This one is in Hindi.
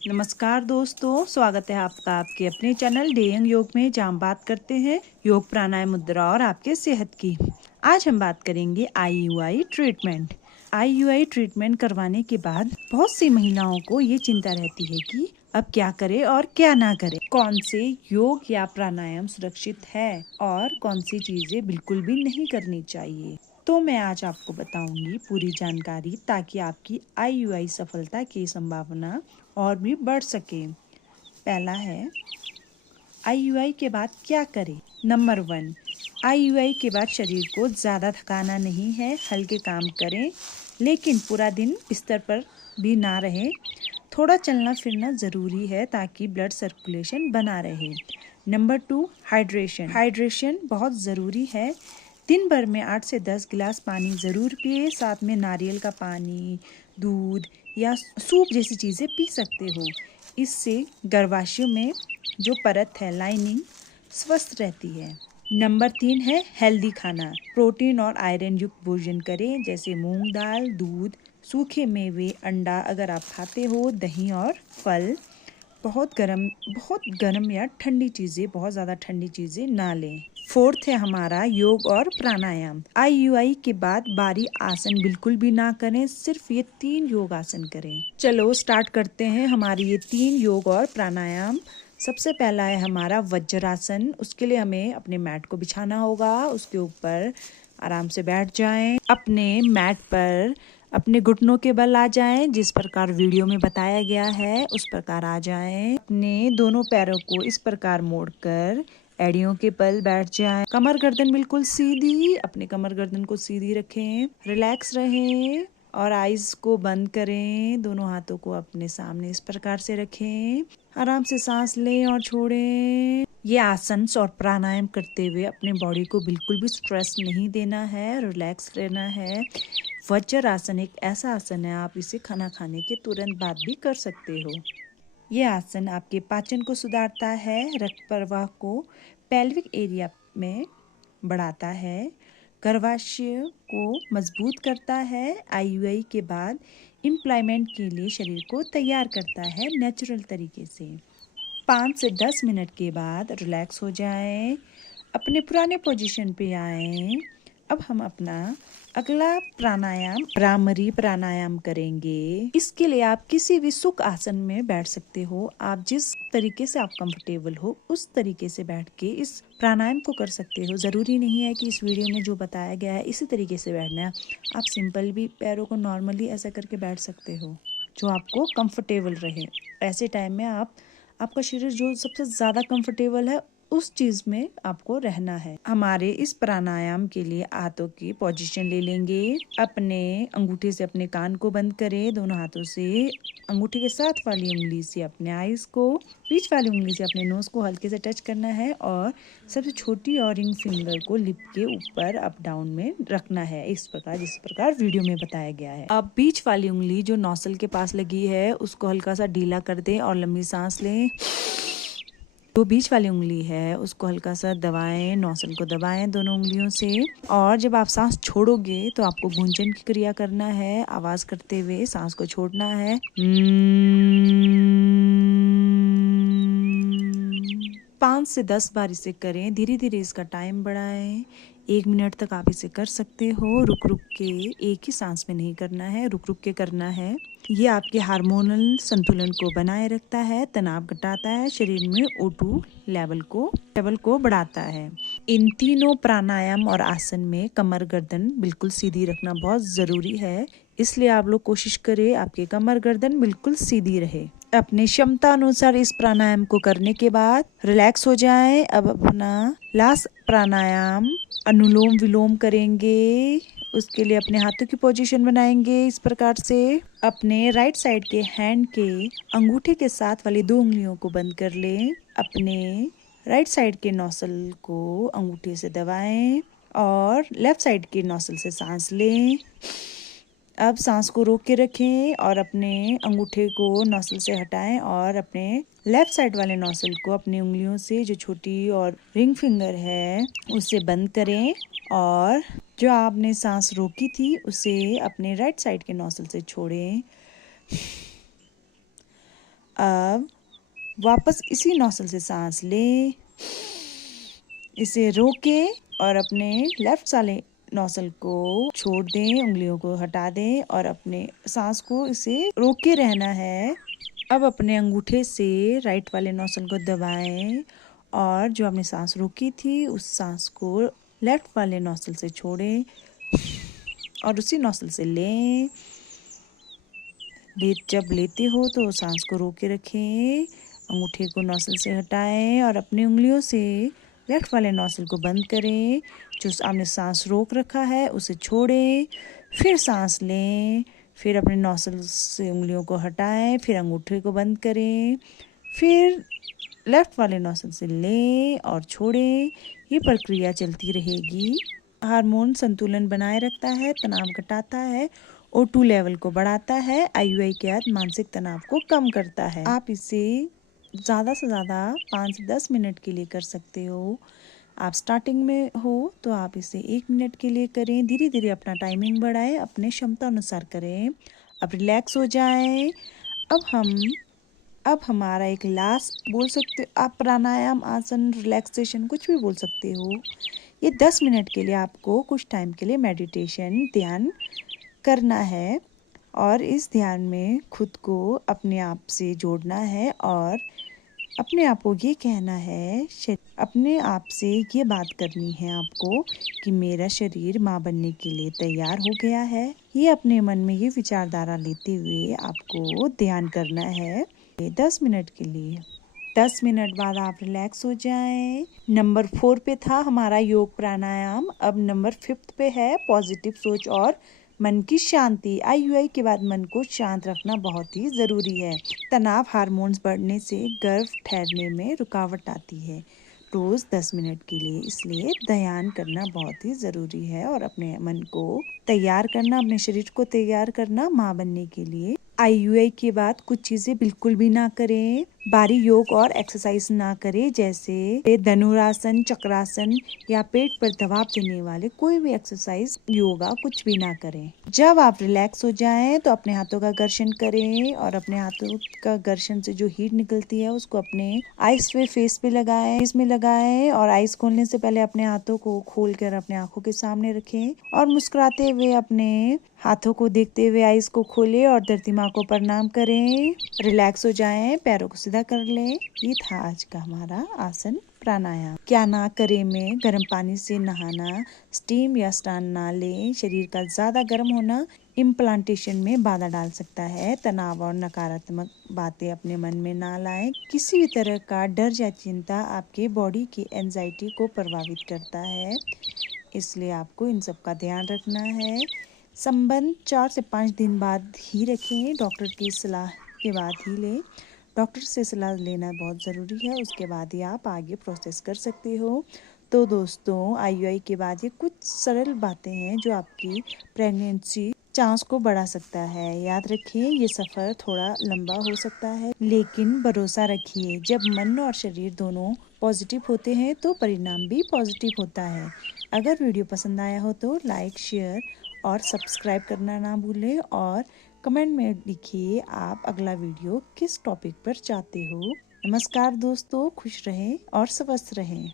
नमस्कार दोस्तों, स्वागत है आपका आपके अपने चैनल डे यंग योग में, जहाँ हम बात करते हैं योग प्राणायाम मुद्रा और आपके सेहत की। आज हम बात करेंगे आईयूआई ट्रीटमेंट। आईयूआई ट्रीटमेंट करवाने के बाद बहुत सी महिलाओं को ये चिंता रहती है कि अब क्या करें और क्या ना करें, कौन से योग या प्राणायाम सुरक्षित है और कौन सी चीजें बिल्कुल भी नहीं करनी चाहिए। तो मैं आज आपको बताऊंगी पूरी जानकारी, ताकि आपकी आईयूआई सफलता की संभावना और भी बढ़ सके। पहला है आईयूआई के बाद क्या करें। नंबर 1, आईयूआई के बाद शरीर को ज़्यादा थकाना नहीं है। हल्के काम करें, लेकिन पूरा दिन बिस्तर पर भी ना रहे। थोड़ा चलना फिरना ज़रूरी है ताकि ब्लड सर्कुलेशन बना रहे। Number 2, hydration. हाइड्रेशन बहुत ज़रूरी है। दिन भर में 8 से 10 गिलास पानी ज़रूर पिए। साथ में नारियल का पानी, दूध या सूप जैसी चीज़ें पी सकते हो। इससे गर्भाशय में जो परत है, लाइनिंग, स्वस्थ रहती है। नंबर 3 है हेल्दी खाना। प्रोटीन और आयरन युक्त भोजन करें, जैसे मूंग दाल, दूध, सूखे मेवे, अंडा अगर आप खाते हो, दही और फल। बहुत गर्म या ठंडी चीज़ें, बहुत ज़्यादा ठंडी चीज़ें ना लें। 4th है हमारा योग और प्राणायाम। आईयूआई के बाद बारी आसन बिल्कुल भी ना करें, सिर्फ ये 3 योग आसन करें। चलो स्टार्ट करते हैं हमारी ये 3 योग और प्राणायाम। सबसे पहला है हमारा वज्रासन। उसके लिए हमें अपने मैट को बिछाना होगा। उसके ऊपर आराम से बैठ जाएं। अपने मैट पर अपने घुटनों के बल आ जाएं, जिस प्रकार वीडियो में बताया गया है उस प्रकार आ जाएं। अपने दोनों पैरों को इस प्रकार मोड़कर एड़ियों के बल बैठ जाएं। कमर गर्दन बिल्कुल सीधी, अपने कमर गर्दन को सीधी रखें, रिलैक्स रहें और आईज को बंद करें। दोनों हाथों को अपने सामने इस प्रकार से रखें। आराम से सांस लें और छोड़ें। ये आसन और प्राणायाम करते हुए अपने बॉडी को बिल्कुल भी स्ट्रेस नहीं देना है, रिलैक्स रहना है। वज्रासन एक ऐसा आसन है, आप इसे खाना खाने के तुरंत बाद भी कर सकते हो। ये आसन आपके पाचन को सुधारता है, रक्त प्रवाह को पेल्विक एरिया में बढ़ाता है, गर्भाशय को मजबूत करता है। आईयूआई के बाद एम्प्लॉयमेंट के लिए शरीर को तैयार करता है नेचुरल तरीके से। 5 से 10 मिनट के बाद रिलैक्स हो जाएं, अपने पुराने पोजीशन पे आएं। अब हम अपना अगला प्राणायाम भ्रामरी प्राणायाम करेंगे। इसके लिए आप किसी भी सुख आसन में बैठ सकते हो। आप जिस तरीके से आप कंफर्टेबल हो उस तरीके से बैठ के इस प्राणायाम को कर सकते हो। ज़रूरी नहीं है कि इस वीडियो में जो बताया गया है इसी तरीके से बैठना है। आप सिंपल भी पैरों को नॉर्मली ऐसा करके बैठ सकते हो, जो आपको कंफर्टेबल रहे। ऐसे टाइम में आपका शरीर जो सबसे ज़्यादा कंफर्टेबल है उस चीज़ में आपको रहना है। हमारे इस प्राणायाम के लिए हाथों की पोजीशन ले लेंगे। अपने अंगूठे से अपने कान को बंद करें, दोनों हाथों से अंगूठे के साथ वाली उंगली से अपने आईज को, बीच वाली उंगली से अपने नोज को हल्के से टच करना है और सबसे छोटी और रिंग फिंगर को लिप के ऊपर अप डाउन में रखना है, इस प्रकार जिस प्रकार वीडियो में बताया गया है। अब बीच वाली उंगली जो नोस्टल के पास लगी है उसको हल्का सा ढीला कर दें और लंबी सांस लें। जो बीच वाली उंगली है उसको हल्का सा दबाएं, नोस्टल को दबाएं दोनों उंगलियों से। और जब आप सांस छोड़ोगे तो आपको गुंजन की क्रिया करना है, आवाज करते हुए सांस को छोड़ना है। 5 से 10 बार इसे करें। धीरे धीरे इसका टाइम बढ़ाएं। 1 मिनट तक आप इसे कर सकते हो। रुक रुक के, एक ही सांस में नहीं करना है, रुक रुक के करना है। ये आपके हार्मोनल संतुलन को बनाए रखता है, तनाव घटाता है, शरीर में O2 लेवल को बढ़ाता है। इन तीनों प्राणायाम और आसन में कमर गर्दन बिल्कुल सीधी रखना बहुत ज़रूरी है, इसलिए आप लोग कोशिश करें आपकी कमर गर्दन बिल्कुल सीधी रहे। अपनी क्षमता अनुसार इस प्राणायाम को करने के बाद रिलैक्स हो जाएं। अब अपना लास्ट प्राणायाम अनुलोम विलोम करेंगे। उसके लिए अपने हाथों की पोजीशन बनाएंगे इस प्रकार से। अपने राइट साइड के हैंड के अंगूठे के साथ वाली 2 उंगलियों को बंद कर लें। अपने राइट साइड के नोस्टल को अंगूठे से दबाएं और लेफ्ट साइड के नोस्टल से सांस लें। अब सांस को रोक के रखें और अपने अंगूठे को नोस्टल से हटाएं और अपने लेफ्ट साइड वाले नोस्टल को अपनी उंगलियों से, जो छोटी और रिंग फिंगर है, उससे बंद करें और जो आपने सांस रोकी थी उसे अपने राइट साइड के नोस्टल से छोड़ें। अब वापस इसी नोजल से सांस लें, इसे रोकें और अपने लेफ्ट वाले नोजल को छोड़ दें, उंगलियों को हटा दें और अपने सांस को इसे रोके रहना है। अब अपने अंगूठे से राइट वाले नोजल को दबाएं और जो आपने सांस रोकी थी उस सांस को लेफ्ट वाले नोजल से छोड़ें और उसी नोजल से लें। जब लेते हो तो सांस को रोके रखें, अंगूठे को नोजल से हटाएं और अपनी उंगलियों से लेफ्ट वाले नोजल को बंद करें। जो आपने सांस रोक रखा है उसे छोड़ें, फिर सांस लें, फिर अपने नोजल से उंगलियों को हटाएं, फिर अंगूठे को बंद करें, फिर लेफ्ट वाले नोजल से लें और छोड़ें। ये प्रक्रिया चलती रहेगी। हार्मोन संतुलन बनाए रखता है, तनाव घटाता है, O2 लेवल को बढ़ाता है, IUI के बाद मानसिक तनाव को कम करता है। आप इसे ज़्यादा से ज़्यादा 5 से 10 मिनट के लिए कर सकते हो। आप स्टार्टिंग में हो तो आप इसे 1 मिनट के लिए करें, धीरे धीरे अपना टाइमिंग बढ़ाएं, अपने क्षमता अनुसार करें। अब रिलैक्स हो जाएं। अब हमारा एक लास्ट बोल सकते हो आप, प्राणायाम, आसन, रिलैक्सेशन कुछ भी बोल सकते हो। ये 10 मिनट के लिए आपको कुछ टाइम के लिए मेडिटेशन, ध्यान करना है और इस ध्यान में खुद को अपने आप से जोड़ना है और अपने आप को ये कहना है, अपने आप से ये बात करनी है आपको कि मेरा शरीर माँ बनने के लिए तैयार हो गया है। ये अपने मन में ये विचारधारा लेते हुए आपको ध्यान करना है 10 मिनट के लिए। 10 मिनट बाद आप रिलैक्स हो जाएं। नंबर 4 पे था हमारा योग प्राणायाम, अब नंबर 5 पे है पॉजिटिव सोच और मन की शांति। IUI के बाद मन को शांत रखना बहुत ही ज़रूरी है। तनाव हार्मोन्स बढ़ने से गर्भ ठहरने में रुकावट आती है। रोज़ 10 मिनट के लिए इसलिए ध्यान करना बहुत ही ज़रूरी है और अपने मन को तैयार करना, अपने शरीर को तैयार करना माँ बनने के लिए। IUI के बाद कुछ चीज़ें बिल्कुल भी ना करें, भारी योग और एक्सरसाइज ना करें, जैसे धनुरासन, चक्रासन या पेट पर दबाव देने वाले कोई भी एक्सरसाइज, योगा कुछ भी ना करें। जब आप रिलैक्स हो जाएं तो अपने हाथों का घर्षण करें और अपने हाथों का घर्षण से जो हीट निकलती है उसको अपने आइस पे, फेस पे लगाएं, फेस में लगाएं और आइस खोलने से पहले अपने हाथों को खोलकर अपने आंखों के सामने रखें और मुस्कुराते हुए अपने हाथों को देखते हुए आइस को खोलें और धरती माँ को प्रणाम करें। रिलैक्स हो जाएं, पैरों को सीधा कर लें। ये था आज का हमारा आसन प्राणायाम। क्या ना करें में गर्म पानी से नहाना, स्टीम या स्नान ना लें। शरीर का ज्यादा गर्म होना इम्प्लांटेशन में बाधा डाल सकता है। तनाव और नकारात्मक बातें अपने मन में ना लाएं। किसी भी तरह का डर या चिंता आपके बॉडी की एंजाइटी को प्रभावित करता है, इसलिए आपको इन सब का ध्यान रखना है। संबंध 4 से 5 दिन बाद ही रखें, डॉक्टर की सलाह के बाद ही लें। डॉक्टर से सलाह लेना बहुत ज़रूरी है, उसके बाद ही आप आगे प्रोसेस कर सकते हो। तो दोस्तों, IUI के बाद ये कुछ सरल बातें हैं जो आपकी प्रेगनेंसी चांस को बढ़ा सकता है। याद रखिए, ये सफ़र थोड़ा लंबा हो सकता है, लेकिन भरोसा रखिए, जब मन और शरीर दोनों पॉजिटिव होते हैं तो परिणाम भी पॉजिटिव होता है। अगर वीडियो पसंद आया हो तो लाइक, शेयर और सब्सक्राइब करना ना भूलें और कमेंट में लिखिए आप अगला वीडियो किस टॉपिक पर चाहते हो। नमस्कार दोस्तों, खुश रहें और स्वस्थ रहें।